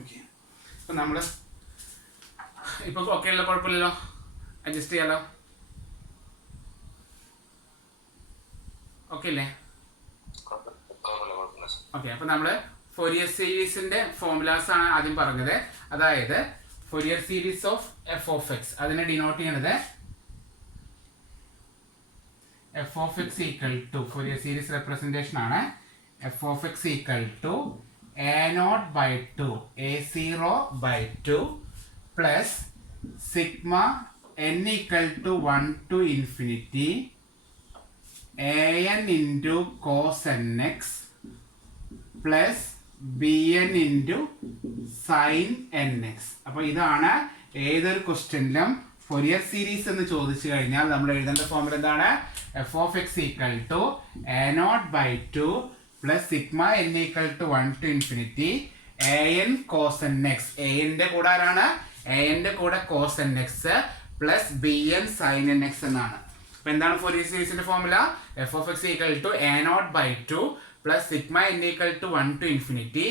Okay, അപ്പം നമ്മൾ ഇപ്പം ഓക്കെ അല്ലോ, കുഴപ്പമില്ലല്ലോ, അഡ്ജസ്റ്റ് ചെയ്യാലോ. ഓക്കെ അല്ലേ? ഓക്കെ, അപ്പം നമ്മൾ ഫോറിയർ സീരീസിന്റെ ഫോർമുലാസ് ആണ് ആദ്യം പറഞ്ഞത്. അതായത് Fourier series of F of X, അതിനെ ഡിനോട്ട് ചെയ്യുന്നത് F of X equal to, Fourier series representation ആണ് F of X equal to A naught by two A zero by two plus sigma N equal to 1 to infinity an into cos nx plus bn into sin nx. അപ്പോൾ ഇതാണ് ഏതൊരു ക്വസ്റ്റ്യനിലും Fourier series എന്ന് ചോദിച്ചു കഴിഞ്ഞാൽ നമ്മൾ എഴുതേണ്ട formula എന്താണ്? F of X equal to A naught by two plus sigma N equal to 1 to infinity a n cos n x. A എൻ്റെ കൂടെ ആരാണ്? എ എൻ്റെ കൂടെ cos n x plus b n sine N x എന്നാണ്. അപ്പൊ എന്താണ് Fourier സീരീസിന്റെ formula? F of X equal to A naught by two plus sigma N equal to 1 to infinity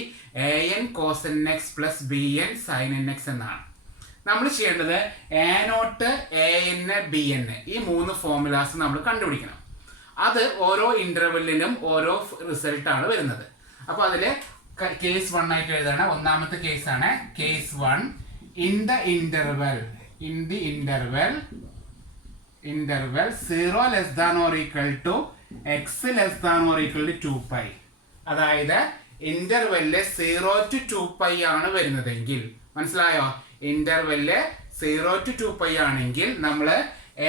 a n cos n x plus b n sine N x എന്നാണ്. നമ്മൾ ചെയ്യേണ്ടത് a naught, a n, b n, ഈ 3 formulas നമ്മൾ കണ്ടുപിടിക്കണം. അത് ഓരോ ഇന്റർവെല്ലിനും ഓരോ റിസൾട്ടാണ് വരുന്നത്. അപ്പോൾ അതിൽ കേസ് 1 ആയിട്ട് എഴുതാണ്. ഒന്നാമത്തെ കേസാണ് case 1. In the interval 0 less than or equal to x less than or equal to 2π. അതായത് ഇന്റർവെല്ല് 0 to 2π ആണ് വരുന്നതെങ്കിൽ, മനസ്സിലായോ? ഇന്റർവെല്ല് 0 to 2π ആണെങ്കിൽ നമ്മൾ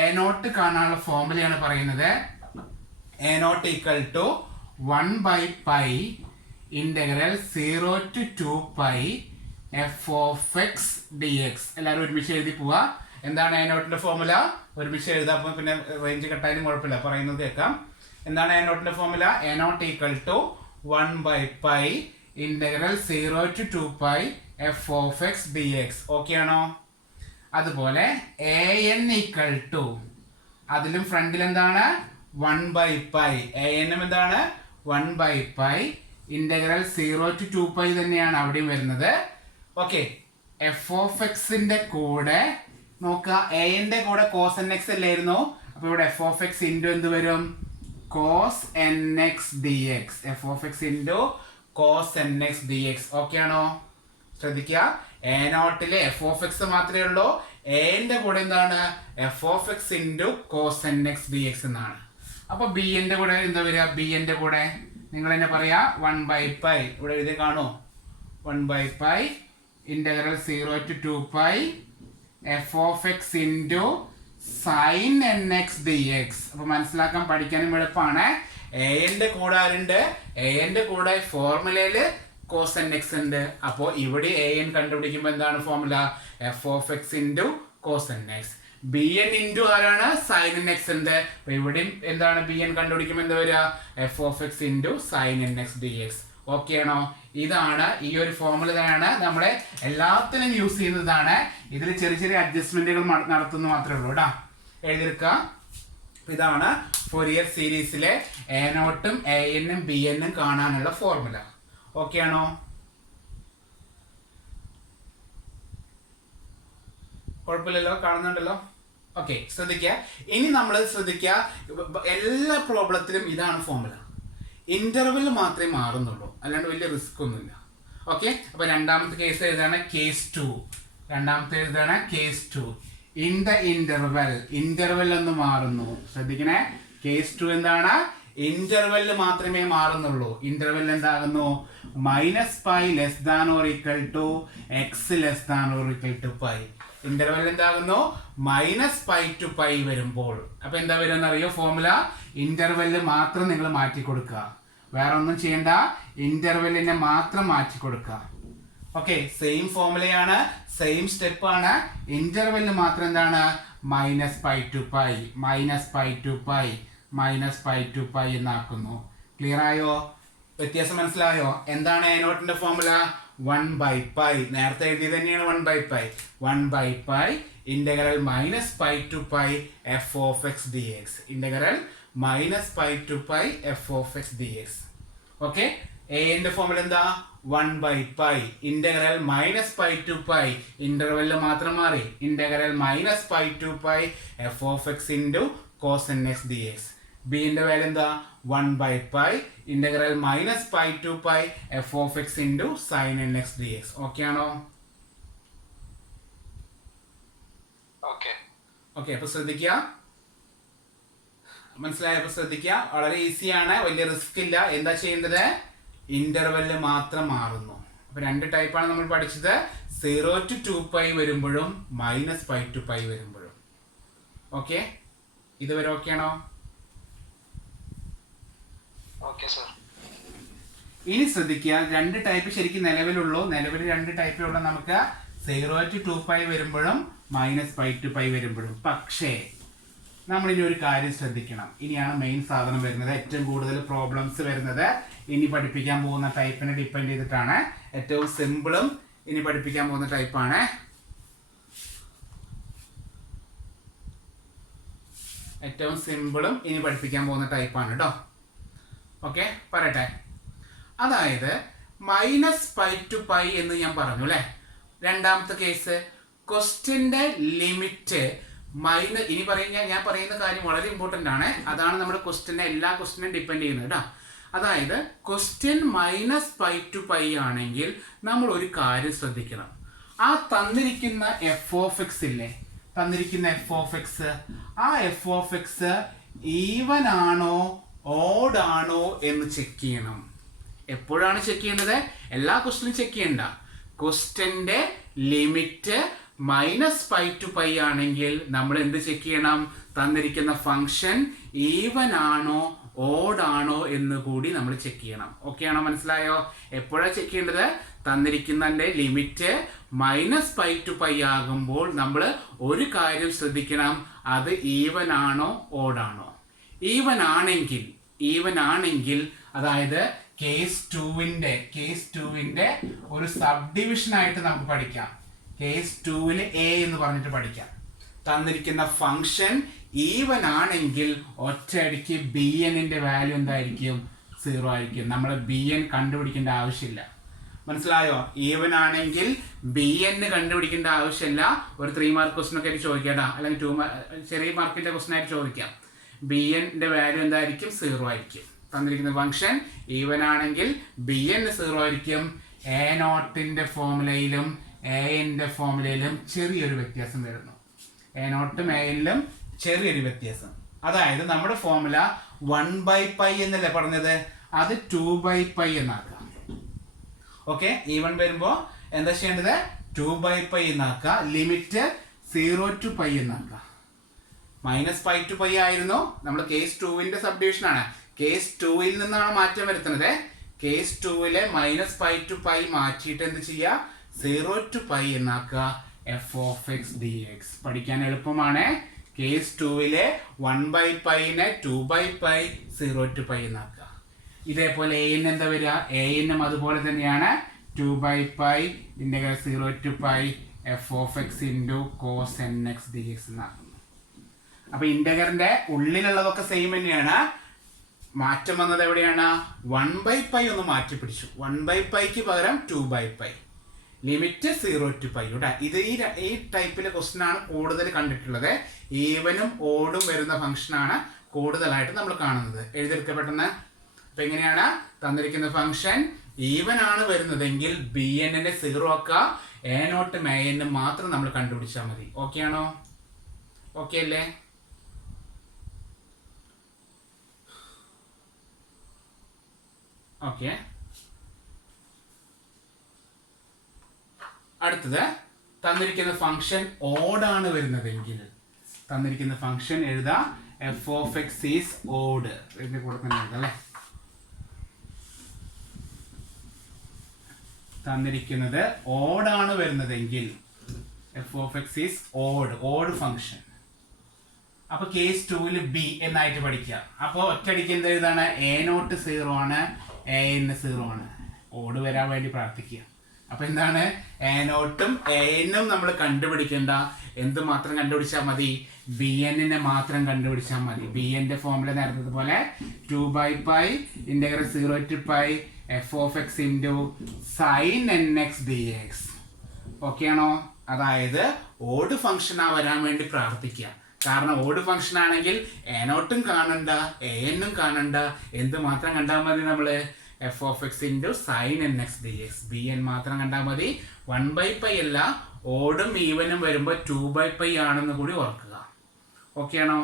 എ നോട്ട് കാണാനുള്ള ഫോർമുലയാണ് പറയുന്നത്. A naught equal to 1/π integral 0 to 2π F of X D X. എല്ലാവരും ഒരുമിച്ച് എഴുതി പോവാ. എന്താണ് എ നോട്ടിന്റെ ഫോർമുല? ഒരുമിച്ച് എഴുതാം, അപ്പോൾ പിന്നെ റേഞ്ച് കട്ടായാലും കുഴപ്പമില്ല, പറയുന്നത് കേൾക്കാം. എന്താണ് എ നോട്ടിന്റെ formula? A naught equal to 1/π integral 0 to 2π F of X D X. Okay ആണോ? അതുപോലെ എ എൻ ഈക്വൽ ടു, അതിലും ഫ്രണ്ടിൽ എന്താണ്? 1/π. എ എന്നും എന്താണ്? 1/π ഇന്റഗ്രൽ 0 to 2π തന്നെയാണ് അവിടെയും വരുന്നത്. ഓക്കെ, എഫ് ഓഫ് എക്സിന്റെ കൂടെ നോക്കുക, എന്റെ കൂടെ കോസ് എൻ എക്സ് അല്ലായിരുന്നു. അപ്പൊ ഇവിടെ എഫ് ഓഫ് എക്സ് ഇൻറ്റു എന്ത് വരും? Cos n X D x. F of X into cos n X D X. Okay ആണോ? ശ്രദ്ധിക്കുക, എ നോട്ടില് എഫ് ഓഫ് എക്സ് മാത്രമേ ഉള്ളൂ. എന്റെ കൂടെ എന്താണ്? F of X into cos n X D x എന്നാണ്. അപ്പൊ ബി എന്റെ കൂടെ എന്താ വരിക? ബി എന്റെ കൂടെ നിങ്ങൾ തന്നെ പറയാ 1/π. ഇവിടെ എഴുതി കാണൂ, 1/π integral 0 to 2π F of X into sine N X D X. അപ്പൊ മനസ്സിലാക്കാൻ പഠിക്കാനും എളുപ്പമാണ്. എന്റെ കൂടെ ആരുണ്ട്? എന്റെ കൂടെ ഫോർമുലയില് കോസ് എൻ എക്സ് ഉണ്ട്. അപ്പോൾ ഇവിടെ എ എൻ കണ്ടുപിടിക്കുമ്പോൾ എന്താണ് formula? F of X into cos n x. B n into ആരാണ്? സൈൻ എൻ എക്സ് ഉണ്ട്. അപ്പൊ ഇവിടെയും എന്താണ് ബി എൻ കണ്ടുപിടിക്കുമ്പോൾ എന്താ വരിക? F of X into sine N X D X. Okay ആണോ? ഇതാണ് ഈ ഒരു ഫോർമുലയാണ് നമ്മളെ എല്ലാത്തിലും യൂസ് ചെയ്യുന്നതാണ്. ഇതിൽ ചെറിയ ചെറിയ അഡ്ജസ്റ്റ്മെന്റുകൾ നടത്തുന്നു മാത്രമേ ഉള്ളൂ കേട്ടോ. എഴുതിയെടുക്കുക. ഇതാണ് ഫോറിയർ സീരീസിലെ എ നോട്ടും എ എന്നും ബി എന്നും കാണാനുള്ള ഫോർമുല. ഓക്കെ ആണോ? കുഴപ്പമില്ലല്ലോ, കാണുന്നുണ്ടല്ലോ. ഓക്കെ, ശ്രദ്ധിക്കുക. ഇനി നമ്മൾ ശ്രദ്ധിക്കുക, എല്ലാ പ്രോബ്ലത്തിലും ഇതാണ് ഫോർമുല. ഇന്റർവെൽ മാത്രമേ മാറുന്നുള്ളൂ, അല്ലാണ്ട് വലിയ റിസ്ക് ഒന്നുമില്ല. ഓക്കെ, അപ്പൊ രണ്ടാമത്തെ കേസ് എഴുതാണ് കേസ് 2. രണ്ടാമത്തെ എഴുതാണ് കേസ് 2. ഇൻ ദ ഇന്റർവെൽ ഒന്ന് മാറുന്നു. ശ്രദ്ധിക്കണേ, കേസ് 2 എന്താണ്? ഇന്റർവെല്ല് മാത്രമേ മാറുന്നുള്ളൂ. ഇന്റർവെൽ എന്താകുന്നു? -π less than or equal to X less than or equal to pi. Interval എന്താകുന്നു? -π to π വരുമ്പോൾ അപ്പൊ എന്താ വരുമെന്ന് അറിയോ? ഫോർമുല ഇന്റർവെല്ല് മാത്രം നിങ്ങൾ മാറ്റി കൊടുക്കുക, വേറെ ഒന്നും ചെയ്യണ്ട. ഇന്റർവെല്ലിനെ മാത്രം മാറ്റി കൊടുക്കുക. ഓക്കെ, സെയിം ഫോർമുലയാണ്, സെയിം സ്റ്റെപ്പ് ആണ്. ഇന്റർവെല്ല് മാത്രം എന്താണ്? -π to π എന്നാക്കുന്നു. ക്ലിയർ ആയോ? വ്യത്യാസം മനസ്സിലായോ? എന്താണ് എ നോട്ടിന്റെ ഫോർമുല? 1/π. നേരത്തെ എഴുതിയത് തന്നെയാണ് 1/π. 1/π integral -π to π F of X D X. Integral -π to π F of X D X. Okay, എന്റെ ഫോമുല എന്താ 1/π ഇന്റഗ്രൽ -π to π ഇന്റർവെല് മാത്രം മാറി integral -π to π f(x) cos nx dx. ബിന്റെ വാല്യൂ എന്താ 1/π integral -π to π f(x) sin nx dx. Okay ആണോ? Okay, അപ്പൊ ശ്രദ്ധിക്കുക, മനസ്സിലായപ്പോ ശ്രദ്ധിക്കുക. വളരെ ഈസിയാണ്, വലിയ റിസ്ക് ഇല്ല. എന്താ ചെയ്യേണ്ടത്? ഇന്റർവെല് മാത്രം മാറുന്നു. അപ്പൊ രണ്ട് ടൈപ്പാണ് നമ്മൾ പഠിച്ചത്, 0 to 2π വരുമ്പോഴും -π to π വരുമ്പോഴും. ഓക്കെ, ഇതുവരെ ഓക്കെ ആണോ? ഇനി ശ്രദ്ധിക്കുക, രണ്ട് ടൈപ്പ് ശരിക്കും നിലവിൽ രണ്ട് ടൈപ്പേ ഉള്ളൂ നമുക്ക്, 0 to 2π വരുമ്പോഴും -π to π വരുമ്പോഴും. പക്ഷേ നമ്മളിനി ഒരു കാര്യം ശ്രദ്ധിക്കണം. ഇനിയാണ് മെയിൻ സാധനം വരുന്നത്, ഏറ്റവും കൂടുതൽ പ്രോബ്ലംസ് വരുന്നത് ഇനി പഠിപ്പിക്കാൻ പോകുന്ന ടൈപ്പിനെ ഡിപ്പെൻഡ് ചെയ്തിട്ടാണ്. ഏറ്റവും സിമ്പിളും ഇനി പഠിപ്പിക്കാൻ പോകുന്ന ടൈപ്പാണ്. ഏറ്റവും സിമ്പിളും ഇനി പഠിപ്പിക്കാൻ പോകുന്ന ടൈപ്പാണ് കേട്ടോ. ഓക്കെ, പറയട്ടെ. അതായത് -π to π എന്ന് ഞാൻ പറഞ്ഞു അല്ലേ. രണ്ടാമത്തെ കേസ്, ക്വസ്റ്റ്യന്റെ ലിമിറ്റ് ഇനി ഞാൻ പറയുന്ന കാര്യം വളരെ ഇമ്പോർട്ടൻ്റ് ആണ്. അതാണ് നമ്മുടെ ക്വസ്റ്റ്യനെ എല്ലാ ക്വസ്റ്റ്യനും ഡിപ്പെൻഡ് ചെയ്യുന്നത് കേട്ടോ. അതായത് ക്വസ്റ്റ്യൻ -π to π ആണെങ്കിൽ നമ്മൾ ഒരു കാര്യം ശ്രദ്ധിക്കണം. ആ തന്നിരിക്കുന്ന f(x) ഇല്ലേ, തന്നിരിക്കുന്ന f(x), ആ f(x) ഈവൻ ആണോ ഓഡ് ആണോ എന്ന് ചെക്ക് ചെയ്യണം. എപ്പോഴാണ് ചെക്ക് ചെയ്യേണ്ടത്? എല്ലാ ക്വസ്റ്റ്യനും ചെക്ക് ചെയ്യണ്ട. ക്വസ്റ്റ്യന്റെ ലിമിറ്റ് -π to π ആണെങ്കിൽ നമ്മൾ എന്ത് ചെക്ക് ചെയ്യണം? തന്നിരിക്കുന്ന ഫംഗ്ഷൻ ഈവൻ ആണോ ഓഡ് ആണോ എന്ന് കൂടി നമ്മൾ ചെക്ക് ചെയ്യണം. ഓക്കെ ആണോ? മനസ്സിലായോ? എപ്പോഴാണ് ചെക്ക് ചെയ്യേണ്ടത്? തന്നിരിക്കുന്നതിന്റെ ലിമിറ്റ് -π to π ആകുമ്പോൾ നമ്മൾ ഒരു കാര്യം ശ്രദ്ധിക്കണം, അത് ഈവൻ ആണോ ഓഡ് ആണോ. ഈവൻ ആണെങ്കിൽ അതായത് കേസ് 2ന്റെ ഒരു സബ് ഡിവിഷൻ ആയിട്ട് നമുക്ക് പഠിക്കാം. കേസ് 2 a എന്ന് പറഞ്ഞിട്ട് പഠിക്കാം. തന്നിരിക്കുന്ന ഫംഗ്ഷൻ ഈവൻ ആണെങ്കിൽ ഒറ്റയടിക്ക് bnന്റെ വാല്യൂ എന്തായിരിക്കും? 0 ആയിരിക്കും. നമ്മൾ bn കണ്ടുപിടിക്കേണ്ട ആവശ്യമില്ല. മനസ്സിലായോ? ഈവൻ ആണെങ്കിൽ bn കണ്ടുപിടിക്കേണ്ട ആവശ്യമില്ല. ഒരു 3 മാർക്ക് ക്വസ്റ്റൻ ഒക്കെ ആയിട്ട് ചോദിക്കാം, അല്ലെങ്കിൽ 2 ചെറിയ മാർക്കിന്റെ ക്വസ്റ്റൻ ആയിട്ട് ചോദിക്കാം. bnന്റെ വാല്യൂ എന്തായിരിക്കും? 0 ആയിരിക്കും. തന്നിരിക്കുന്ന ഫംഗ്ഷൻ ഈവൻ ആണെങ്കിൽ bn 0 ആയിരിക്കും. a0ന്റെ ഫോർമുലയിലും a-ന്റെ ഫോർമുലയിലും ചെറിയൊരു വ്യത്യാസം വരുന്നു. a0ഉം a-ലും ചെറിയൊരു വ്യത്യാസം. അതായത് നമ്മുടെ ഫോർമുല 1/π എന്നല്ലേ പറഞ്ഞത്, അത് 2/π എന്നാക്കാം. ഓക്കെ, ഈവൻ വരുമ്പോ എന്താ ചെയ്യേണ്ടത്? 2/π എന്നാക്കുക. ലിമിറ്റ് 0 to π എന്നാക്കുക. -π to π ആയിരുന്നു നമ്മൾ കേസ് 2ന്റെ സബ് ഡിവിഷൻ ആണ്. കേസ് 2ൽ നിന്നാണ് മാറ്റം വരുത്തുന്നത്. കേസ് 2ലെ -π to π മാറ്റിയിട്ട് എന്ത് ചെയ്യുക? 0 to π എന്നാക്കുക. f(x) dx പഠിക്കാൻ എളുപ്പമാണ്. കേസ് 2ലെ 1/π-നെ 2/π 0 to π എന്നാക്കുക. ഇതേപോലെ a-ന് എന്താ വരിക? a-നും അതുപോലെ തന്നെയാണ് 2/π integral 0 to π f(x) cos nx dx എന്നാക്കുന്നു. അപ്പൊ ഇന്റഗ്രലിന്റെ ഉള്ളിലുള്ളതൊക്കെ സെയിം തന്നെയാണ്. മാറ്റം വന്നത് എവിടെയാണ്? 1/π ഒന്ന് മാറ്റി പിടിച്ചു. 1/πക്ക് പകരം 2/π. Limit 0 to π. ഇത് ഈ ടൈപ്പിലെ ക്വസ്റ്റൻ ആണ് കൂടുതൽ കണ്ടിട്ടുള്ളത്. ഈവനും ഓടും വരുന്ന ഫംഗ്ഷനാണ് കൂടുതലായിട്ട് നമ്മൾ കാണുന്നത്. എഴുതിയെടുക്കപ്പെട്ടെന്ന്. അപ്പൊ എങ്ങനെയാണ്? തന്നിരിക്കുന്ന ഫംഗ്ഷൻ ഈവൻ ആണ് വരുന്നതെങ്കിൽ bnനെ 0 ആക്കുക. a0ഉം a-നും മാത്രം നമ്മൾ കണ്ടുപിടിച്ചാൽ മതി. ഓക്കെ ആണോ? ഓക്കെ അല്ലേ? ഓക്കെ, അടുത്തത് തന്നിരിക്കുന്ന ഫംഗ്ഷൻ ഓഡാണ് വരുന്നതെങ്കിൽ തന്നിരിക്കുന്ന ഫംഗ്ഷൻ എഴുതാ f(x) is odd. ഇതിന്റെ കൂടെ തന്നെ എഴുതാം അല്ലേ. തന്നിരിക്കുന്നത് ഓഡാണ് വരുന്നതെങ്കിൽ f(x) is odd ഫംഗ്ഷൻ. അപ്പൊ കേസ് 2ൽ b എന്നായിട്ട് പഠിക്കുക. അപ്പൊ ഒറ്റയടിക്ക് എന്ത് എഴുതാണ്? a0 0 ആണ്, a-n 0 ആണ്. ഓഡ് വരാൻ വേണ്ടി പ്രാർത്ഥിക്കുക. അപ്പൊ എന്താണ്? a0ഉം a-നും നമ്മൾ കണ്ടുപിടിക്കേണ്ട. എന്ത് മാത്രം കണ്ടുപിടിച്ചാൽ മതി? bnനെ മാത്രം കണ്ടുപിടിച്ചാൽ മതി. bnന്റെ ഫോർമുല നേരത്തെ പോലെ 2/π integral 0 to π F of X into sine N X D X. Okay ആണോ? അതായത് ഓഡ് ഫംഗ്ഷനാ വരാൻ വേണ്ടി പ്രാർത്ഥിക്കുക. കാരണം ഓഡ് ഫംഗ്ഷൻ ആണെങ്കിൽ എ നോട്ടും കാണണ്ട എ എന്നും കാണണ്ട, എന്ത് മാത്രം കണ്ടാൽ മതി നമ്മൾ? F of X into sine N X D X. B N മാത്രം കണ്ടാൽ മതി. 1/π അല്ല, ഓടും ഈവനും വരുമ്പോൾ 2/π ആണെന്ന് കൂടി ഓർക്കുക. ഓക്കെ ആണോ?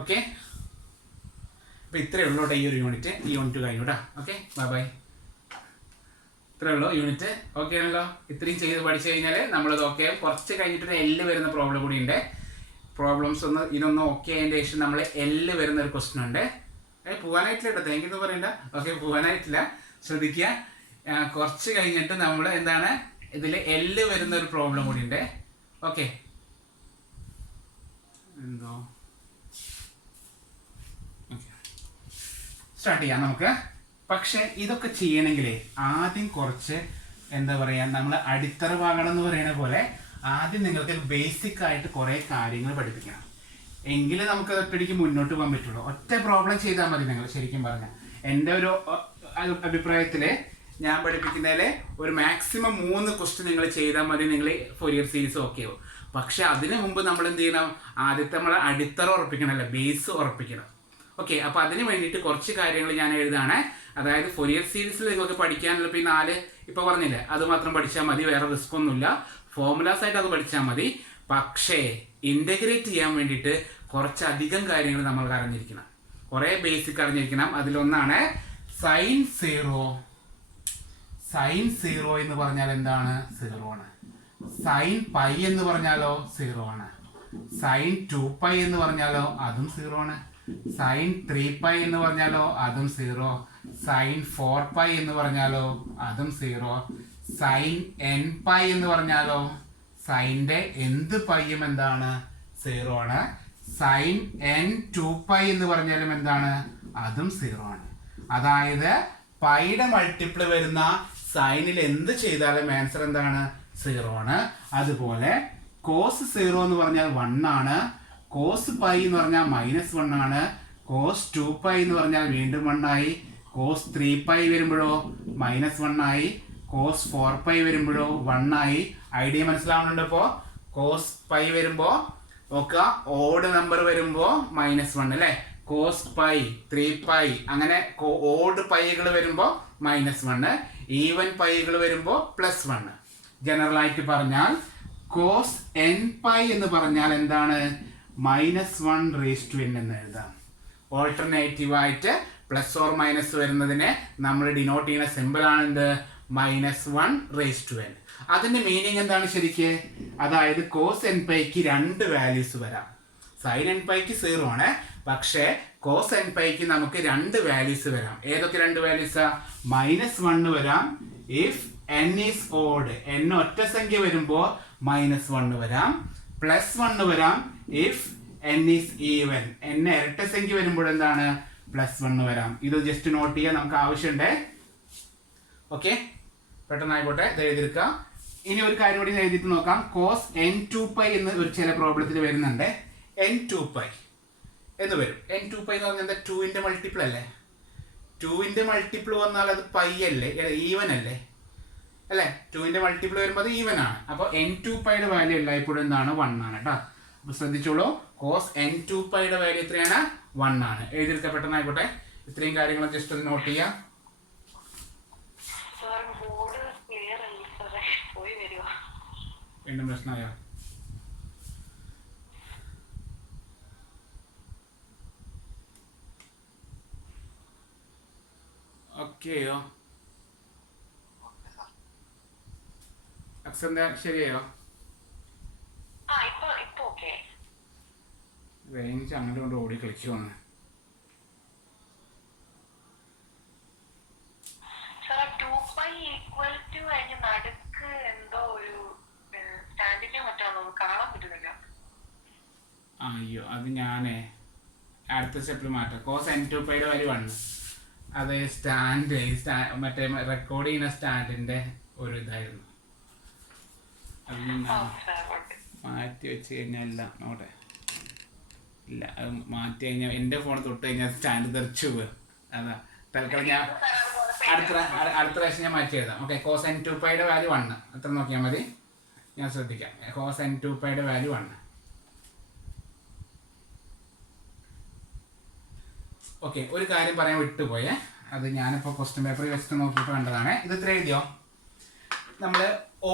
ഓക്കെ, അപ്പോൾ ഇത്രയേ ഉള്ളൂ ഈ ഒരു യൂണിറ്റ്. ഈ യൂണിറ്റ് കഴിഞ്ഞു കേട്ടോ. Okay, bye. ഇത്രയേ ഉള്ളൂ യൂണിറ്റ്. ഓക്കെ ആണല്ലോ? ഇത്രയും ചെയ്ത് പഠിച്ചു കഴിഞ്ഞാൽ നമ്മളത് ഓക്കെ. കുറച്ച് കഴിഞ്ഞിട്ട് എല്ല് വരുന്ന പ്രോബ്ലം കൂടി ഉണ്ട്. പ്രോബ്ലംസ് ഒന്ന് ഇതൊന്ന് ഓക്കെ ആയതിൻ്റെ ശേഷം നമ്മൾ എല്ല് വരുന്ന ഒരു ക്വസ്റ്റൻ ഉണ്ട്. പോകാനായിട്ടില്ല കേട്ടോ, താങ്ക് യു എന്ന് പറയണ്ട. ഓക്കെ, പോകാനായിട്ടില്ല, ശ്രദ്ധിക്കുക. കുറച്ച് കഴിഞ്ഞിട്ട് നമ്മൾ എന്താണ് ഇതിൽ എല്ല് വരുന്ന ഒരു പ്രോബ്ലം കൂടി ഉണ്ട്. ഓക്കെ, എന്തോ സ്റ്റാർട്ട് ചെയ്യാം നമുക്ക്. പക്ഷെ ഇതൊക്കെ ചെയ്യണമെങ്കിലേ ആദ്യം കുറച്ച് എന്താ പറയുക, നമ്മൾ അടിത്തറ ഭാഗം എന്ന് പറയുന്ന പോലെ ആദ്യം നിങ്ങൾക്ക് ബേസിക് ആയിട്ട് കുറേ കാര്യങ്ങൾ പഠിപ്പിക്കണം. എങ്കിലും നമുക്ക് ഒറ്റയടിക്ക് മുന്നോട്ട് പോകാൻ പറ്റുള്ളൂ. ഒറ്റ പ്രോബ്ലം ചെയ്താൽ മതി നിങ്ങൾ. ശരിക്കും പറഞ്ഞാൽ എൻ്റെ ഒരു അഭിപ്രായത്തിൽ ഞാൻ പഠിപ്പിക്കുന്നതിൽ ഒരു മാക്സിമം 3 ക്വസ്റ്റ്യൻ നിങ്ങൾ ചെയ്താൽ മതി. നിങ്ങൾ ഫോറിയർ സീരീസ് ഓക്കെ ആവും. പക്ഷെ അതിന് മുമ്പ് നമ്മൾ എന്ത് ചെയ്യണം? ആദ്യത്തെ നമ്മൾ അടിത്തറ ഉറപ്പിക്കണമല്ലോ, ബേസ് ഉറപ്പിക്കണം. ഓക്കെ, അപ്പോൾ അതിന് വേണ്ടിയിട്ട് കുറച്ച് കാര്യങ്ങൾ ഞാൻ എഴുതാണ്. അതായത് ഫോറിയർ സീരീസിൽ നിങ്ങൾക്ക് പഠിക്കാനുള്ള ഇപ്പോൾ ഈ 4 ഇപ്പോൾ പറഞ്ഞില്ലേ, അത് മാത്രം പഠിച്ചാൽ മതി, വേറെ റിസ്ക് ഒന്നുമില്ല. ഫോർമുലാസ് ആയിട്ട് അത് പഠിച്ചാൽ മതി. പക്ഷേ ഇൻ്റഗ്രേറ്റ് ചെയ്യാൻ വേണ്ടിയിട്ട് കുറച്ചധികം കാര്യങ്ങൾ നമ്മൾ അറിഞ്ഞിരിക്കണം. കുറേ ബേസിക് അറിഞ്ഞിരിക്കണം. അതിലൊന്നാണ് സൈൻ 0. സൈൻ 0 എന്ന് പറഞ്ഞാൽ എന്താണ്? 0 ആണ്. സൈൻ പൈ എന്ന് പറഞ്ഞാലോ 0 ആണ്. സൈൻ 2π എന്ന് പറഞ്ഞാലോ അതും 0 ആണ്. സൈൻ 3π എന്ന് പറഞ്ഞാലോ അതും 0. സൈൻ 4π എന്ന് പറഞ്ഞാലോ അതും 0. സൈൻ nπ എന്ന് പറഞ്ഞാലോ സൈൻ്റെ എന്ത് പൈയും എന്താണ്? 0 ആണ്. സൈൻ n2π എന്ന് പറഞ്ഞാലും എന്താണ്? അതും 0 ആണ്. അതായത് പൈയുടെ മൾട്ടിപ്പിൾ വരുന്ന സൈനിൽ എന്ത് ചെയ്താലും ആൻസർ എന്താണ്? 0 ആണ്. അതുപോലെ കോസ് 0 എന്ന് പറഞ്ഞാൽ 1 ആണ്. കോസ് പൈ എന്ന് പറഞ്ഞാൽ -1 ആണ്. കോസ് 2π എന്ന് പറഞ്ഞാൽ വീണ്ടും 1 ആയി. കോസ് 3π വരുമ്പോഴോ -1 ആയി. കോസ് 4π വരുമ്പോഴോ 1 ആയി. ഐഡിയ മനസ്സിലാവുന്നുണ്ട്? ഇപ്പോൾ കോസ് പൈ വരുമ്പോൾ നോക്കുക, ഓഡ് നമ്പർ വരുമ്പോൾ -1 അല്ലേ. കോസ് പൈ 3π അങ്ങനെ ഓഡ് പൈകൾ വരുമ്പോൾ -1, ഈവൻ പൈകൾ വരുമ്പോൾ +1. ജനറലായിട്ട് പറഞ്ഞാൽ കോസ് nπ എന്ന് പറഞ്ഞാൽ എന്താണ്? -1/n എന്ന് എഴുതാം. ഓൾട്ടർനേറ്റീവായിട്ട് പ്ലസ് ഓർ മൈനസ് വരുന്നതിനെ നമ്മൾ ഡിനോട്ട് ചെയ്യുന്ന സിമ്പിളാണ് എന്ത്? -1/n. അതിൻ്റെ മീനിങ് എന്താണ് ശരിക്ക്? അതായത് കോസ് nπക്ക് 2 വാല്യൂസ് വരാം. സൈൻ nπക്ക് 0 ആണ്. പക്ഷേ കോസ് nπക്ക് നമുക്ക് 2 വാല്യൂസ് വരാം. ഏതൊക്കെ 2 വാല്യൂസാ? -1 വരാം if n is odd. n ഒറ്റ സംഖ്യ വരുമ്പോൾ -1 വരാം. +1 വരാം if n is even. n ഇരട്ട സംഖ്യ വരുമ്പോൾ എന്താണ്? +1 വരാം. ഇത് ജസ്റ്റ് നോട്ട് ചെയ്യാൻ നമുക്ക് ആവശ്യമുണ്ട്. ഓക്കെ, പെട്ടെന്ന് ആയിക്കോട്ടെ, ഇത് എഴുതിയെടുക്കുക. ഇനി ഒരു കാര്യം കൂടി എഴുതിയിട്ട് നോക്കാം. കോസ് n2π എന്ന് ഒരു ചില പ്രോബ്ലത്തിൽ വരുന്നുണ്ട്. n2π എന്ന് വരും. n2π എന്ന് പറഞ്ഞാൽ എന്താ? 2ന്റെ മൾട്ടിപ്പിൾ അല്ലേ. 2ന്റെ മൾട്ടിപ്പിൾ വന്നാൽ അത് പൈ അല്ലേ, ഈവൻ അല്ലേ, അല്ലേ? 2ന്റെ മൾട്ടിപ്പിൾ വരുമ്പോൾ അത് ഈവൻ ആണ്. അപ്പോൾ n2πയുടെ വാല്യൂ എല്ലായ്പ്പോഴും എന്താണ്? 1 ആണ് കേട്ടോ. അപ്പോൾ ശ്രദ്ധിച്ചോളൂ, കോസ് n2πയുടെ വാല്യൂ എത്രയാണ്? 1 ആണ്. എഴുതിയെടുക്കുക, പെട്ടെന്ന് ആയിക്കോട്ടെ. ഇത്രയും കാര്യങ്ങൾ ജസ്റ്റ് ഒന്ന് നോട്ട് ചെയ്യാം. വീണ്ടും പ്രശ്നമായോ? ഓക്കെയോ? അക്സന്ത ശരിയായോ? റേഞ്ച് അങ്ങോട്ട് കൊണ്ട് ഓടി കളിക്കുവാണ്. അയ്യോ, അത് ഞാനേ അടുത്ത സ്റ്റെപ്പിൽ മാറ്റാം. കോസ് n2πയുടെ വാല്യൂ 1. അത് സ്റ്റാൻഡ് മറ്റേ റെക്കോർഡ് ചെയ്യുന്ന സ്റ്റാൻഡിൻ്റെ ഒരു ഇതായിരുന്നു. അത് മാറ്റി വെച്ച് കഴിഞ്ഞാൽ ഇല്ല, നോട്ടെ ഇല്ല, അത് മാറ്റി കഴിഞ്ഞാൽ എൻ്റെ ഫോൺ തൊട്ട് കഴിഞ്ഞാൽ സ്റ്റാൻഡ് തെറിച്ചു പോകുക. അതാ തൽക്കാലം ഞാൻ അടുത്ത പ്രാവശ്യം ഞാൻ മാറ്റി എഴുതാം. ഓക്കെ, കോസൈൻ 2πയുടെ വാല്യൂ 1 അത്ര നോക്കിയാൽ മതി. ഞാൻ ശ്രദ്ധിക്കാം. Cosine 2πയുടെ value 1. ഓക്കെ, ഒരു കാര്യം പറയാൻ വിട്ടുപോയേ. അത് ഞാനിപ്പോൾ ക്വസ്റ്റ്യൻ പേപ്പറിൽ വെച്ചിട്ട് നോക്കിയപ്പോൾ കണ്ടതാണ്. ഇത് ഇത്ര എഴുതിയോ? നമ്മൾ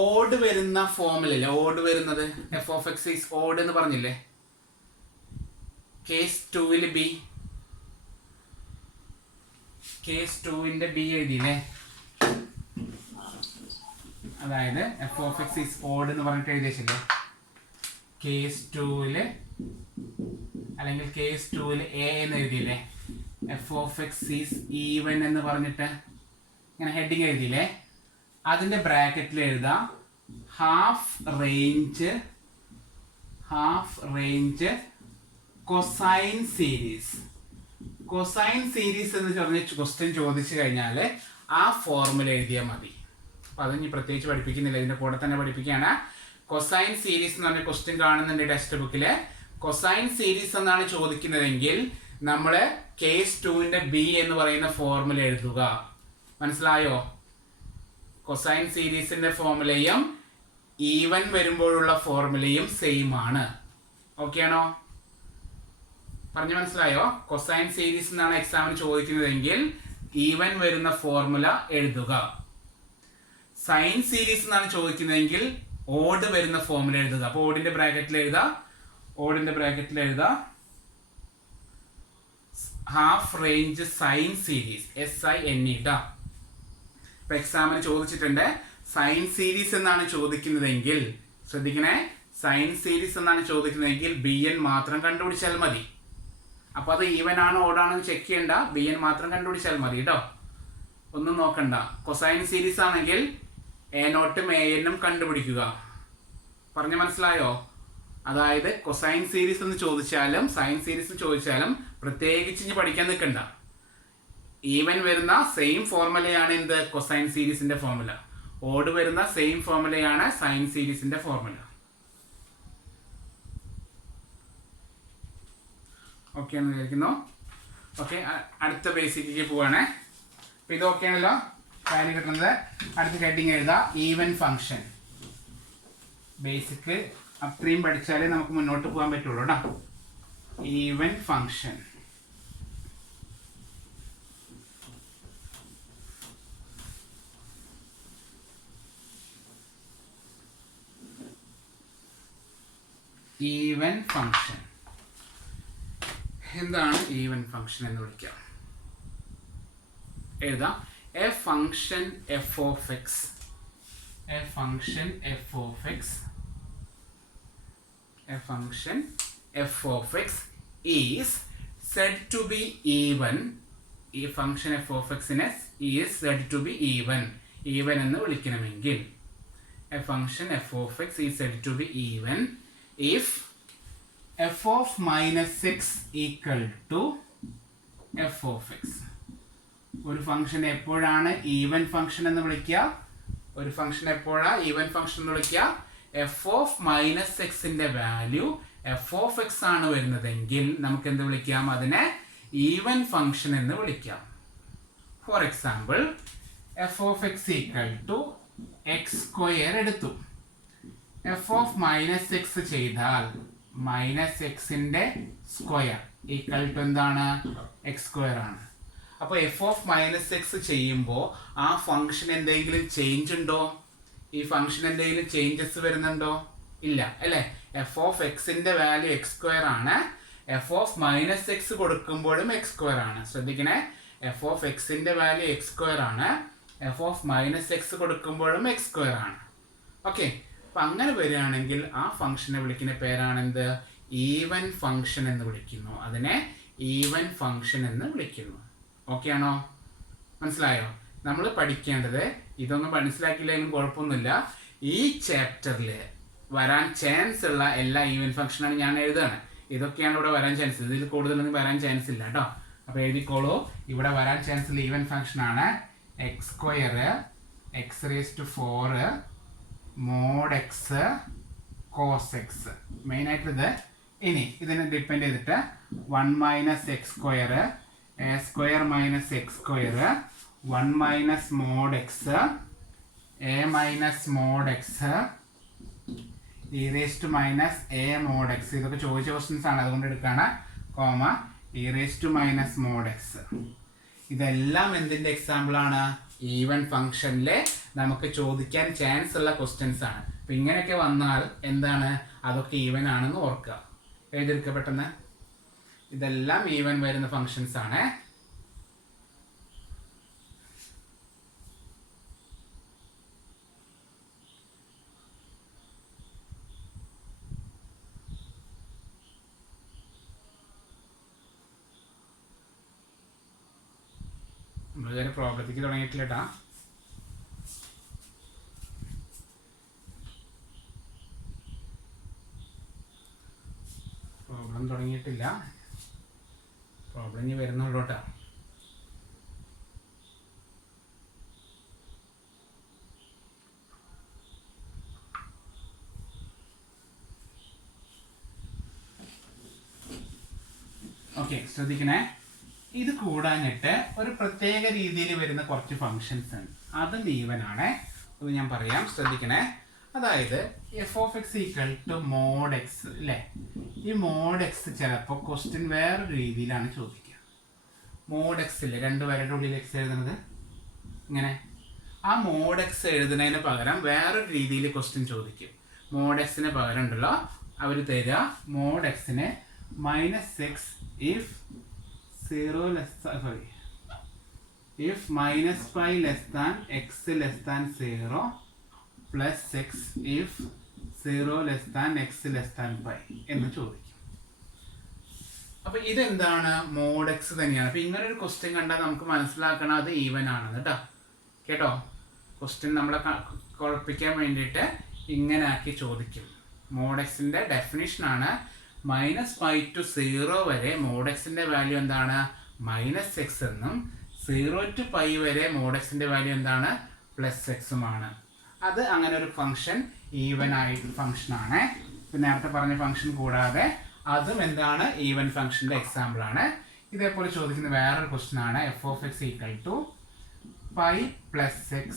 ഓഡ് വരുന്ന ഫോമിലല്ലേ ഓഡ് വരുന്നത്? F of x is odd എന്ന് പറഞ്ഞില്ലേ? കേസ് 2-ൽ ബി, കേസ് 2-ന്റെ ബി എഴുതിയില്ലേ? അതായത് f of x is odd എന്ന് പറഞ്ഞിട്ട് എഴുതിയില്ലേ? കേസ് 2-ൽ അല്ലെങ്കിൽ കേസ് 2-ൽ എ എന്ന് എഴുതിയില്ലേ? F of x is even എന്ന് പറഞ്ഞിട്ട് ഇങ്ങനെ ഹെഡിങ് എഴുതിയില്ലേ? അതിൻ്റെ ബ്രാക്കറ്റിൽ എഴുതാം half range cosine series. Cosine series എന്ന് പറഞ്ഞ ക്വസ്റ്റ്യൻ ചോദിച്ചു കഴിഞ്ഞാൽ ആ ഫോർമുല എഴുതിയാൽ മതി. അപ്പം അത് ഇനി പ്രത്യേകിച്ച് പഠിപ്പിക്കുന്നില്ല, ഇതിൻ്റെ കൂടെ തന്നെ പഠിപ്പിക്കുകയാണ്. കൊസൈൻ സീരീസ് എന്ന് പറഞ്ഞ ക്വസ്റ്റ്യൻ കാണുന്നുണ്ട് ടെക്സ്റ്റ് ബുക്കിൽ. കൊസൈൻ സീരീസ് എന്നാണ് ചോദിക്കുന്നതെങ്കിൽ നമ്മൾ കേസ് 2-ന്റെ ബി എന്ന് പറയുന്ന ഫോർമുല എഴുതുക. മനസ്സിലായോ? കൊസൈൻ സീരീസിന്റെ ഫോർമുലയും ഈവൻ വരുമ്പോഴുള്ള ഫോർമുലയും സെയിം ആണ്. ഓക്കെ ആണോ? പറഞ്ഞു മനസ്സിലായോ? കൊസൈൻ സീരീസ് എന്നാണ് എക്സാമിന് ചോദിക്കുന്നതെങ്കിൽ ഈവൻ വരുന്ന ഫോർമുല എഴുതുക. സൈൻ സീരീസ് എന്നാണ് ചോദിക്കുന്നതെങ്കിൽ ഓഡ് വരുന്ന ഫോർമുല എഴുതുക. അപ്പോൾ ഓഡിന്റെ ബ്രാക്കറ്റിൽ എഴുതാ half range sine series, SIN. ഇപ്പൊ എക്സാമിന് ചോദിച്ചിട്ടുണ്ട് സൈൻ സീരീസ് എന്നാണ് ചോദിക്കുന്നതെങ്കിൽ, ശ്രദ്ധിക്കണേ, സൈൻ സീരീസ് എന്നാണ് ചോദിക്കുന്നതെങ്കിൽ BN മാത്രം കണ്ടുപിടിച്ചാൽ മതി. അപ്പൊ അത് ഈവൻ ആണോ ഓടാണോ ചെക്ക് ചെയ്യണ്ട, BN മാത്രം കണ്ടുപിടിച്ചാൽ മതി കേട്ടോ, ഒന്നും നോക്കണ്ട. കൊസൈൻ സീരീസ് ആണെങ്കിൽ A0ഉം ANഉം കണ്ടുപിടിക്കുക. പറഞ്ഞ മനസ്സിലായോ? അതായത് കൊസൈൻ സീരീസ് എന്ന് ചോദിച്ചാലും സൈൻ സീരീസ് ചോദിച്ചാലും പ്രത്യേകിച്ച് ഇനി പഠിക്കാൻ നിൽക്കണ്ട. ഈവൻ വരുന്ന സെയിം ഫോർമുലയാണ് എന്ത്? കൊസൈൻ സീരീസിന്റെ ഫോർമുല. ഓഡ് വരുന്ന സെയിം ഫോർമുലയാണ് സൈൻ സീരീസിന്റെ ഫോർമുല. ഓക്കെ എന്ന് വിചാരിക്കുന്നു. ഓക്കെ, അടുത്ത ബേസിക്കിലേക്ക് പോവാണ്. അപ്പൊ ഇത് ഓക്കെ ആണല്ലോ, കാര്യം കിട്ടുന്നത്. അടുത്ത ഹെഡിങ് എഴുതാം ഈവൻ ഫംഗ്ഷൻ. ബേസിക് അത്രയും പഠിച്ചാലേ നമുക്ക് മുന്നോട്ട് പോകാൻ പറ്റുള്ളൂ കേട്ടോ. Even function. ഈവൻ ഫംഗ്ഷൻ എന്താണ്? ഈവൻ ഫംഗ്ഷൻ എന്ന് വിളിക്കാം. എഴുതാം A function F of X. A function F of X. A function f of x is said to be even. ഈ ഫംഗ്ഷൻ f of x നെ is said to be even എന്ന് വിളിക്കണമെങ്കിൽ a function f of x is said to be even if f of minus x equal to f of x. ഒരു function എപ്പോഴാണ് even function എന്ന് വിളിക്കുക? ഒരു function എപ്പോഴാണ് even function എന്ന് വിളിക്കുക? F of minus എക്സിന്റെ വാല്യൂ എഫ് ഓഫ് എക്സ് ആണ് വരുന്നതെങ്കിൽ നമുക്ക് എന്ത് വിളിക്കാം? അതിനെ ഈവൻ ഫംഗ്ഷൻ എന്ന് വിളിക്കാം. For example, f of X equal to x square എടുത്തു. എഫ് ഓഫ് മൈനസ് എക്സ് ചെയ്താൽ മൈനസ് എക്സിന്റെ സ്ക്വയർ ഈക്വൽ ടു എന്താണ്? എക്സ് സ്ക്വയർ ആണ്. അപ്പോൾ എഫ് ഓഫ് മൈനസ് എക്സ് ചെയ്യുമ്പോൾ ആ ഫംഗ്ഷൻ എന്തെങ്കിലും ചേഞ്ച് ഉണ്ടോ? ഈ ഫംഗ്ഷൻ എന്തെങ്കിലും ചേഞ്ചസ് വരുന്നുണ്ടോ? ഇല്ല അല്ലേ? എഫ് ഓഫ് എക്സിന്റെ വാല്യൂ എക്സ് സ്ക്വയർ ആണ്. എഫ് ഓഫ് മൈനസ് എക്സ് കൊടുക്കുമ്പോഴും എക്സ് സ്ക്വയർ ആണ്. ശ്രദ്ധിക്കണേ, എഫ് ഓഫ് എക്സിന്റെ വാല്യൂ എക്സ് സ്ക്വയർ ആണ്. എഫ് ഓഫ് മൈനസ് എക്സ് കൊടുക്കുമ്പോഴും എക്സ് സ്ക്വയർ ആണ്. ഓക്കെ, അപ്പൊ അങ്ങനെ വരികയാണെങ്കിൽ ആ ഫംഗ്ഷനെ വിളിക്കുന്ന പേരാണെന്ത്? ഈവൻ ഫംഗ്ഷൻ എന്ന് വിളിക്കുന്നു. അതിനെ ഈവൻ ഫംഗ്ഷൻ എന്ന് വിളിക്കുന്നു. ഓക്കെ ആണോ? മനസ്സിലായോ? നമ്മൾ പഠിക്കേണ്ടത്, ഇതൊന്നും മനസ്സിലാക്കിയില്ലെങ്കിലും കുഴപ്പമൊന്നുമില്ല, ഈ ചാപ്റ്ററിൽ വരാൻ ചാൻസ് ഉള്ള എല്ലാ ഈവൻ ഫംഗ്ഷനാണ് ഞാൻ എഴുതുകയാണ്. ഇതൊക്കെയാണ് ഇവിടെ വരാൻ ചാൻസ്. ഇതിൽ കൂടുതലൊന്നും വരാൻ ചാൻസ് ഇല്ല കേട്ടോ. അപ്പോൾ എഴുതിക്കോളൂ, ഇവിടെ വരാൻ ചാൻസ് ഉള്ള ഈവൻ ഫംഗ്ഷനാണ് x square, x raise to 4, mod x, cos x, മെയിനായിട്ട് ഇത്. ഇനി ഇതിനെ ഡിപ്പെൻഡ് ചെയ്തിട്ട് 1 minus x square, a square minus x square 1 minus mod x a minus mod x e raise to minus a mod x. ഇതൊക്കെ ചോദിച്ച questions ആണ്, അതുകൊണ്ട് എടുക്കുകയാണ്. Comma e raise to minus mod x. ഇതെല്ലാം എന്തിൻ്റെ example ആണ്? Even ഫംഗ്ഷനിലെ നമുക്ക് ചോദിക്കാൻ ചാൻസ് ഉള്ള ക്വസ്റ്റ്യൻസ് ആണ്. അപ്പം ഇങ്ങനെയൊക്കെ വന്നാൽ എന്താണ്, അതൊക്കെ ഈവൻ ആണെന്ന് ഓർക്കുക. എഴുതിയെടുക്കുക പെട്ടെന്ന്. ഇതെല്ലാം ഈവൻ വരുന്ന ഫംഗ്ഷൻസ് ആണ്. നമ്മളിതുവരെ പ്രോബ്ലത്തേക്ക് തുടങ്ങിയിട്ടില്ല കേട്ടോ. പ്രോബ്ലം തുടങ്ങിയിട്ടില്ല, പ്രോബ്ലം ഇനി വരുന്നുള്ളൂ കേട്ടോ. ഓക്കെ, ശ്രദ്ധിക്കണേ. ഇത് കൂടാഞ്ഞിട്ട് ഒരു പ്രത്യേക രീതിയിൽ വരുന്ന കുറച്ച് ഫങ്ഷൻസ് ഉണ്ട്, അതും ഈവൻ ആണ്. അത് ഞാൻ പറയാം, ശ്രദ്ധിക്കണേ. അതായത് f of X equal to mod x അല്ലേ. ഈ മോഡ് എക്സ് ചിലപ്പോൾ ക്വസ്റ്റ്യൻ വേറൊരു രീതിയിലാണ് ചോദിക്കുക. മോഡ് എക്സ് ഇല്ലേ, 2 വരയുടെ ഉള്ളിൽ എക്സ് എഴുതുന്നത് ഇങ്ങനെ. ആ മോഡ് എക്സ് എഴുതുന്നതിന് പകരം വേറൊരു രീതിയിൽ ക്വസ്റ്റ്യൻ ചോദിക്കും. മോഡ് എക്സിന് പകരം ഉണ്ടല്ലോ അവർ തരിക മോഡ് എക്സിന് -x if 0 less sorry if minus pi less than x less than 0 plus x if 0 less than x less than pi എന്ന് ചോദിക്കും. അപ്പൊ ഇതെന്താണ്? മോഡ് എക്സ് തന്നെയാണ്. അപ്പൊ ഇങ്ങനെ ഒരു ക്വസ്റ്റ്യൻ കണ്ടാൽ നമുക്ക് മനസ്സിലാക്കണം അത് ഈവൻ ആണെന്ന് കേട്ടോ. കേട്ടോ, ക്വസ്റ്റ്യൻ നമ്മളെ കുഴപ്പിക്കാൻ വേണ്ടിയിട്ട് ഇങ്ങനെ ആക്കി ചോദിക്കും. മോഡ് എക്സിന്റെ ഡെഫിനിഷനാണ് -π to 0 വരെ മോഡ് എക്സിന്റെ വാല്യൂ എന്താണ്? -x എന്നും 0 to π വരെ മോഡ് എക്സിന്റെ വാല്യൂ എന്താണ്? +x ഉമാണ്. അത് അങ്ങനെ ഒരു ഫംഗ്ഷൻ ഈവൻ ആയിട്ട് ഫംഗ്ഷൻ ആണ്. നേരത്തെ പറഞ്ഞ ഫംഗ്ഷൻ കൂടാതെ അതും എന്താണ്? ഈവൻ ഫംഗ്ഷന്റെ എക്സാമ്പിൾ ആണ്. ഇതേപോലെ ചോദിക്കുന്ന വേറൊരു ക്വസ്റ്റ്യൻ ആണ് F of X equal to π + x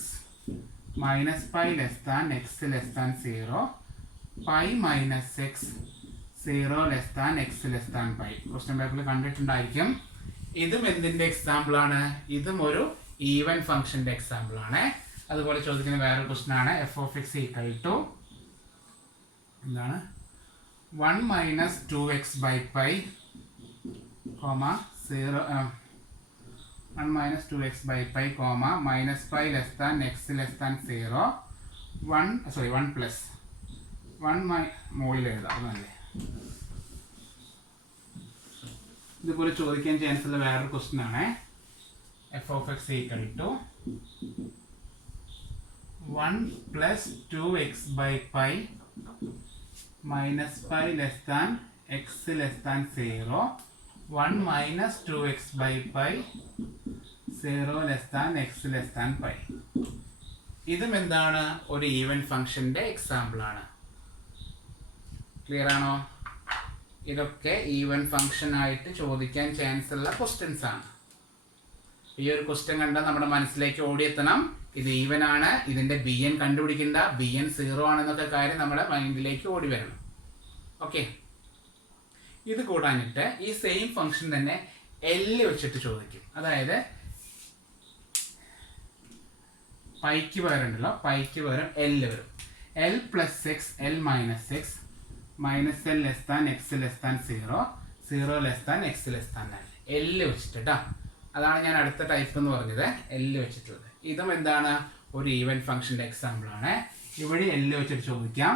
-π less than x less than 0 π - x 0 less than x less than π. Question പേപ്പറിൽ കണ്ടിട്ടുണ്ടായിരിക്കും. ഇതും എന്തിൻ്റെ എക്സാമ്പിൾ ആണ്? ഇതും ഒരു ഈവൻ ഫംഗ്ഷന്റെ എക്സാമ്പിൾ ആണ്. അതുപോലെ ചോദിക്കുന്ന വേറൊരു ക്വസ്റ്റ്യൻ ആണ് F of X equal to എന്താണ് 1 - 2x / π, 0 1 - 2x / π, -π less than x less than 0 1 plus 1 മുകളിൽ എഴുതാം. അതല്ലേ. ഇതുപോലെ ചോദിക്കാൻ ചാൻസ് ഉള്ള വേറൊരു ക്വസ്റ്റ്യൻ ആണ് F of X equal to 1 + 2x / π -π less than x less than 0 1 - 2x / π 0 less than x less than π. ഇതും എന്താണ്? ഒരു ഈവൻ ഫംഗ്ഷന്റെ എക്സാമ്പിൾ ആണ്. ക്ലിയർ ആണോ? ഇതൊക്കെ ഈവൻ ഫംഗ്ഷൻ ആയിട്ട് ചോദിക്കാൻ ചാൻസ് ഉള്ള ക്വസ്റ്റ്യൻസ് ആണ്. ഈ ഒരു ക്വസ്റ്റ്യൻ കണ്ടാൽ നമ്മുടെ മനസ്സിലേക്ക് ഓടിയെത്തണം ഇത് ഈവൻ ആണ്, ഇതിന്റെ bn കണ്ടുപിടിക്കേണ്ട, bn 0 ആണെന്നൊക്കെ കാര്യം നമ്മുടെ മൈൻഡിലേക്ക് ഓടി വരണം. ഓക്കെ, ഇത് കൂടാഞ്ഞിട്ട് ഈ സെയിം ഫംഗ്ഷൻ തന്നെ L വെച്ചിട്ട് ചോദിക്കും. അതായത് പൈക്ക് പകരം ഉണ്ടല്ലോ, പൈക്ക് പകരം L വരും. L + x L - x -L less than x less than 0 0 less than x less than L വെച്ചിട്ട് കേട്ടോ. അതാണ് ഞാൻ അടുത്ത ടൈപ്പ് എന്ന് പറഞ്ഞത്, L വെച്ചിട്ടുള്ളത്. ഇതും എന്താണ്? ഒരു ഈവൻ ഫംഗ്ഷന്റെ എക്സാമ്പിൾ ആണ്. ഇവിടെ L വെച്ചിട്ട് ചോദിക്കാം.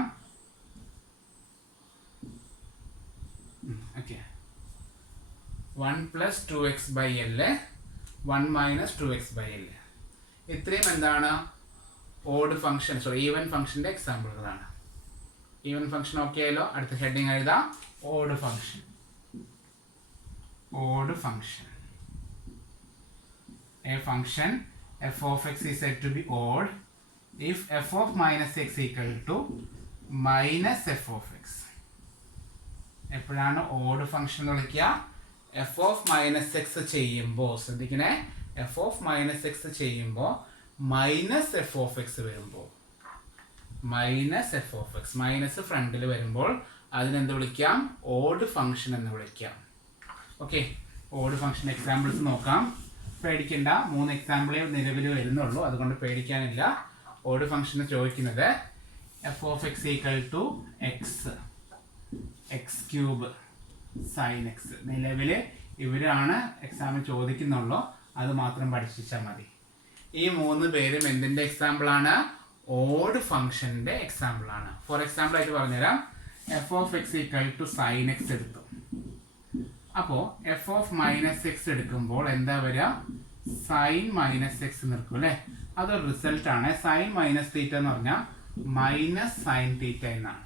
Okay, 1 + 2x / L 1 - 2x / L. ഇത്രയും എന്താണ്? ഓഡ് ഫംഗ്ഷൻ ഈവൻ ഫംഗ്ഷന്റെ എക്സാമ്പിളുകളാണ്. ഈവൻ ഫംഗ്ഷൻ ഓക്കെ ആയല്ലോ. അടുത്ത ഹെഡിങ് എഴുതാം, odd function. Odd function. A function f of x is said to be odd if f of - x equal to -f of x. എപ്പോഴാണ് odd function എന്ന് വിളിക്കുക? F of minus X ചെയ്യുമ്പോൾ ശ്രദ്ധിക്കണേ, f of minus X ചെയ്യുമ്പോൾ minus F of X വരുമ്പോൾ, minus F of X minus ഫ്രണ്ടിൽ വരുമ്പോൾ അതിനെന്ത് വിളിക്കാം? ഓഡ് ഫംഗ്ഷൻ എന്ന് വിളിക്കാം. ഓക്കെ, ഓഡ് ഫംഗ്ഷൻ എക്സാമ്പിൾസ് നോക്കാം. പേടിക്കണ്ട, 3 എക്സാമ്പിളേ നിലവിൽ വരുന്നുള്ളൂ, അതുകൊണ്ട് പേടിക്കാനില്ല. ഓഡ് ഫംഗ്ഷൻ ചോദിക്കുന്നത് f of X equal to x x cube sine x. നിലവിൽ ഇവരാണ് എക്സാമിൽ ചോദിക്കുന്നുള്ളൂ, അത് മാത്രം പഠിച്ചാൽ മതി. ഈ 3 പേരും എന്തിൻ്റെ എക്സാമ്പിളാണ്? ഓഡ് ഫംഗ്ഷൻ്റെ എക്സാമ്പിളാണ്. ഫോർ എക്സാമ്പിൾ ആയിട്ട് പറഞ്ഞുതരാം. F of X equal to sine x എടുത്തു. അപ്പോൾ എഫ് ഓഫ് മൈനസ് എക്സ് എടുക്കുമ്പോൾ എന്താ വരിക? സൈൻ മൈനസ് എക്സ് നിൽക്കും അല്ലേ? അതൊരു റിസൾട്ടാണ്. സൈൻ മൈനസ് തീറ്റ എന്ന് പറഞ്ഞാൽ മൈനസ് സൈൻ തീറ്റ എന്നാണ്.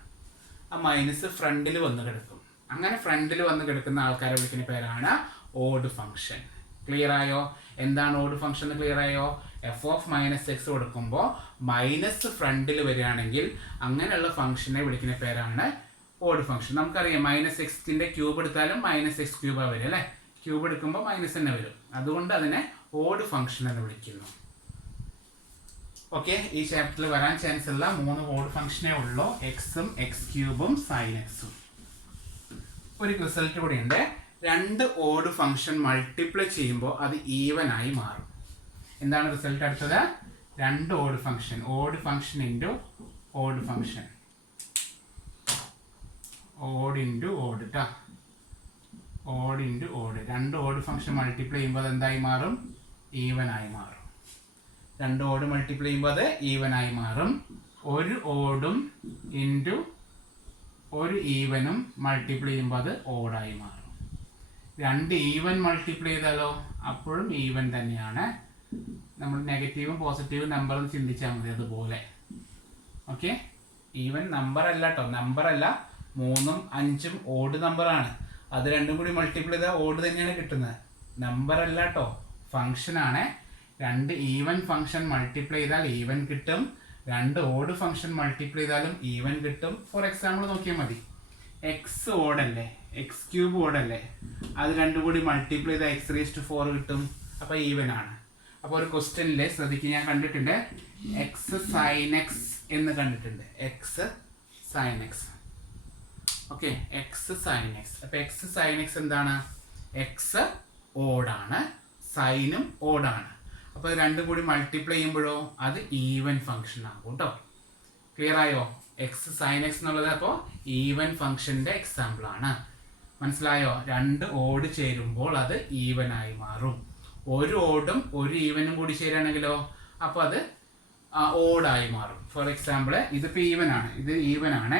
ആ മൈനസ് ഫ്രണ്ടിൽ വന്ന് കിടക്കും. അങ്ങനെ ഫ്രണ്ടിൽ വന്ന് കിടക്കുന്ന ആൾക്കാരെ വിളിക്കുന്ന പേരാണ് ഓഡ് ഫംഗ്ഷൻ. ക്ലിയർ ആയോ? എന്താണ് ഓഡ് ഫംഗ്ഷൻ എന്ന് ക്ലിയർ ആയോ? എഫ് ഓഫ് മൈനസ് എക്സ് കൊടുക്കുമ്പോൾ മൈനസ് ഫ്രണ്ടിൽ വരികയാണെങ്കിൽ അങ്ങനെയുള്ള ഫംഗ്ഷനെ വിളിക്കുന്ന പേരാണ് ഓഡ് ഫംഗ്ഷൻ. നമുക്കറിയാം മൈനസ് എക്സിൻ്റെ ക്യൂബ് എടുത്താലും മൈനസ് എക്സ് ക്യൂബാണ് വരും അല്ലേ? ക്യൂബ് എടുക്കുമ്പോൾ മൈനസ് തന്നെ വരും. അതുകൊണ്ട് അതിനെ ഓഡ് ഫംഗ്ഷൻ എന്ന് വിളിക്കുന്നു. ഓക്കെ, ഈ ചാപ്റ്ററിൽ വരാൻ ചാൻസ് ഉള്ള 3 ഓഡ് ഫംഗ്ഷനേ ഉള്ളൂ, എക്സും എക്സ് ക്യൂബും സൈൻ എക്സും. ഒരു റിസൾട്ട് കൂടി ഉണ്ട്. 2 ഓഡ് ഫംഗ്ഷൻ മൾട്ടിപ്ലൈ ചെയ്യുമ്പോൾ അത് ഈവൻ ആയി മാറും. എന്താണ് റിസൾട്ട്? അടുത്തത് 2 odd function, odd function into odd function, odd into odd കേട്ടോ, odd into odd. 2 odd function multiply ചെയ്യുമ്പോൾ അത് എന്തായി മാറും? ഈവൻ ആയി മാറും. 2 ഓഡ് മൾട്ടിപ്ലൈ ചെയ്യുമ്പോൾ അത് ഈവൻ ആയി മാറും. ഒരു ഓഡും ഇൻറ്റു ഒരു ഈവനും മൾട്ടിപ്ലൈ ചെയ്യുമ്പോൾ അത് ഓഡായി മാറും. 2 ഈവൻ മൾട്ടിപ്ലൈ ചെയ്താലോ? അപ്പോഴും ഈവൻ തന്നെയാണ്. നമ്മൾ നെഗറ്റീവും പോസിറ്റീവും നമ്പറും ചിന്തിച്ചാൽ മതി അതുപോലെ. ഓക്കെ, ഈവൻ നമ്പർ അല്ല കേട്ടോ, നമ്പർ അല്ല. 3ഉം 5ഉം ഓഡ് നമ്പറാണ്. അത് രണ്ടും കൂടി മൾട്ടിപ്ലൈ ചെയ്താൽ ഓഡ് തന്നെയാണ് കിട്ടുന്നത്, നമ്പർ അല്ല കേട്ടോ, ഫംഗ്ഷനാണ്. 2 ഈവൻ ഫംഗ്ഷൻ മൾട്ടിപ്ലൈ ചെയ്താൽ ഈവൻ കിട്ടും, 2 ഓഡ് ഫംഗ്ഷൻ മൾട്ടിപ്ലൈ ചെയ്താലും ഈവൻ കിട്ടും. ഫോർ എക്സാമ്പിൾ നോക്കിയാൽ മതി. എക്സ് ഓഡല്ലേ, എക്സ് ക്യൂബ് ഓഡല്ലേ, അത് രണ്ടും കൂടി മൾട്ടിപ്ലൈ ചെയ്താൽ എക്സ് റേസ്റ്റ് 4 കിട്ടും. അപ്പോൾ ഈവൻ ആണ്. അപ്പോൾ ഒരു ക്വസ്റ്റ്യനിൽ ശ്രദ്ധിക്കുക, ഞാൻ കണ്ടിട്ടുണ്ട് എക്സ് സൈൻ എക്സ് എന്ന് കണ്ടിട്ടുണ്ട്, x sine x. Okay, x sine x. അപ്പോൾ എക്സ് സൈൻ എക്സ് എന്താണ്? എക്സ് ഓഡാണ്, സൈനും ഓഡാണ്. അപ്പോൾ രണ്ടും കൂടി മൾട്ടിപ്ലൈ ചെയ്യുമ്പോഴോ അത് ഈവൻ ഫംഗ്ഷൻ ആകും കേട്ടോ. ക്ലിയർ ആയോ? എക്സ് സൈൻ എക്സ് എന്നുള്ളത് അപ്പോൾ ഈവൻ ഫംഗ്ഷൻ്റെ എക്സാമ്പിൾ ആണ്. മനസ്സിലായോ? 2 ഓഡ് ചേരുമ്പോൾ അത് ഈവൻ ആയി മാറും. ഒരു ഓഡും ഒരു ഈവനും കൂടി ചേരുകയാണെങ്കിലോ അപ്പോൾ അത് ഓഡായി മാറും. ഫോർ എക്സാമ്പിൾ ഇതിപ്പോൾ ഈവൻ ആണ്, ഇത് ഈവൻ ആണ്.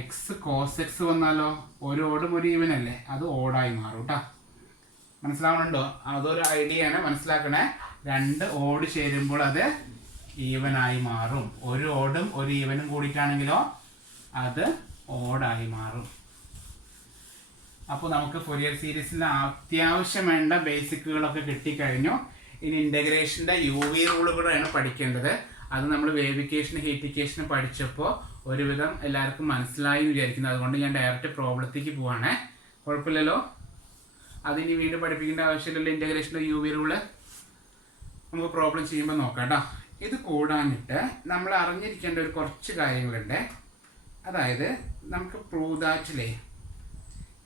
എക്സ് കോസ് എക്സ് വന്നാലോ ഒരു ഓടും ഒരു ഈവൻ അല്ലേ, അത് ഓഡായി മാറും കേട്ടോ. മനസ്സിലാവുന്നുണ്ടോ? അതൊരു ഐഡിയ ആണ്, മനസ്സിലാക്കണേ. 2 ഓഡ് ചേരുമ്പോൾ അത് ഈവൻ ആയി മാറും. ഒരു ഓടും ഒരു ഈവനും കൂടിയിട്ടാണെങ്കിലോ അത് ഓഡായി മാറും. അപ്പോൾ നമുക്ക് ഫൊറിയർ സീരീസിൽ അത്യാവശ്യം വേണ്ട ബേസിക്കുകളൊക്കെ കിട്ടിക്കഴിഞ്ഞു. ഇനി ഇൻ്റഗ്രേഷൻ്റെ UV റൂളുകളാണ് പഠിക്കേണ്ടത്. അത് നമ്മൾ വേവിക്കേഷൻ ഹീറ്റിക്കേഷൻ പഠിച്ചപ്പോൾ ഒരുവിധം എല്ലാവർക്കും മനസ്സിലായി എന്ന് വിചാരിക്കുന്നത്. അതുകൊണ്ട് ഞാൻ ഡയറക്റ്റ് പ്രോബ്ലത്തേക്ക് പോവാണേ. കുഴപ്പമില്ലല്ലോ, അതിനി വീണ്ടും പഠിപ്പിക്കേണ്ട ആവശ്യമില്ലല്ലോ. ഇൻ്റഗ്രേഷൻ്റെ UV റൂള് നമുക്ക് പ്രോബ്ലം ചെയ്യുമ്പോൾ നോക്കാം കേട്ടോ. ഇത് കൂടാനിട്ട് നമ്മൾ അറിഞ്ഞിരിക്കേണ്ട ഒരു കുറച്ച് കാര്യങ്ങളുണ്ട്. അതായത് നമുക്ക് പ്രൂവ് ദാറ്റിലെ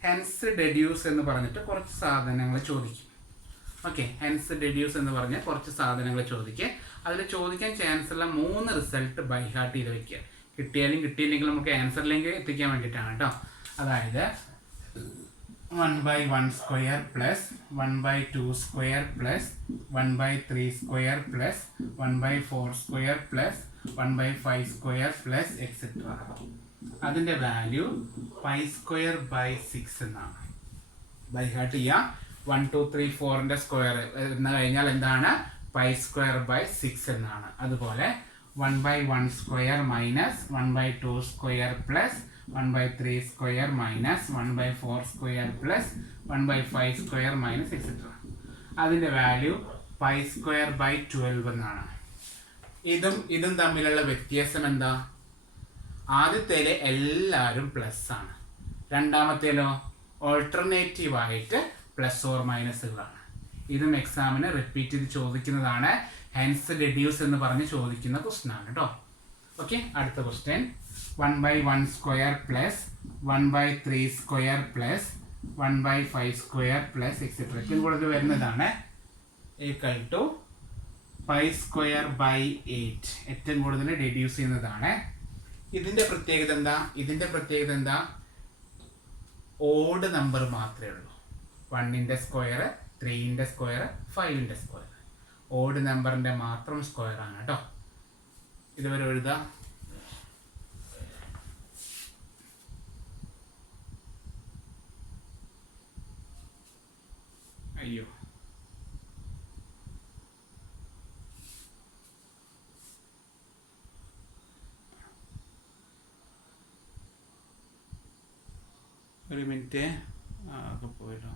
ഹെൻസ് ഡെഡ്യൂസ് എന്ന് പറഞ്ഞിട്ട് കുറച്ച് സാധനങ്ങൾ ചോദിക്കും. ഓക്കെ, ഹെൻസ് ഡെഡ്യൂസ് എന്ന് പറഞ്ഞാൽ കുറച്ച് സാധനങ്ങൾ ചോദിക്കുക. അതിൽ ചോദിക്കാൻ ചാൻസ് ഉള്ള 3 റിസൾട്ട് ബൈ ഹാർട്ട് ചെയ്ത് വെക്കുക. കിട്ടിയാലും കിട്ടിയില്ലെങ്കിലും നമുക്ക് ആൻസറിലേക്ക് എത്തിക്കാൻ വേണ്ടിയിട്ടാണ് കേട്ടോ. അതായത് 1/1 square plus 1/2 square plus 1/3 square plus 1/4 square plus 1/5 square plus etcetera. അതിൻ്റെ വാല്യൂ π² 6 എന്നാണ്. ബൈ ഹാർട്ട് ചെയ്യുക. 1 2 3 4ൻ്റെ സ്ക്വയർ എന്ന് കഴിഞ്ഞാൽ എന്താണ്? π² 6 എന്നാണ്. അതുപോലെ 1/1 square minus 1/2 square plus 1/3 square minus 1/4 square plus 1/5 square minus etcetera. അതിൻ്റെ വാല്യൂ π² 12 എന്നാണ്. ഇതും തമ്മിലുള്ള വ്യത്യാസം എന്താ? ആദ്യത്തേല് എല്ലാവരും പ്ലസ് ആണ്, രണ്ടാമത്തേലോ ഓൾട്ടർനേറ്റീവായിട്ട് പ്ലസ് ഓർ മൈനസുകളാണ്. ഇതും എക്സാമിന് റിപ്പീറ്റ് ചെയ്ത് ചോദിക്കുന്നതാണ്. ഹെൻസ് ഡെഡ്യൂസ് എന്ന് പറഞ്ഞ് ചോദിക്കുന്ന ക്വസ്റ്റ്യൻ ആണ് കേട്ടോ. ഓക്കെ, അടുത്ത question 1/1 square plus 1/3 square plus 1/5 square plus etcetera ഏറ്റവും കൂടുതൽ വരുന്നതാണ് ഈക്വൽ ടു 5 സ്ക്വയർ ബൈ 8 ഏറ്റവും കൂടുതൽ ഡെഡ്യൂസ് ചെയ്യുന്നതാണ്. ഇതിൻ്റെ പ്രത്യേകത എന്താ? ഓഡ് നമ്പർ മാത്രമേ ഉള്ളൂ. 1ന്റെ സ്ക്വയർ, 3ന്റെ സ്ക്വയർ, 5ന്റെ സ്ക്വയർ. ഓഡ് നമ്പറിൻ്റെ മാത്രം സ്ക്വയർ ആണ് കേട്ടോ. ഇതുവരെ എഴുതാം. അയ്യോ, ഒരു മിനിറ്റ്, പോയിട്ടോ.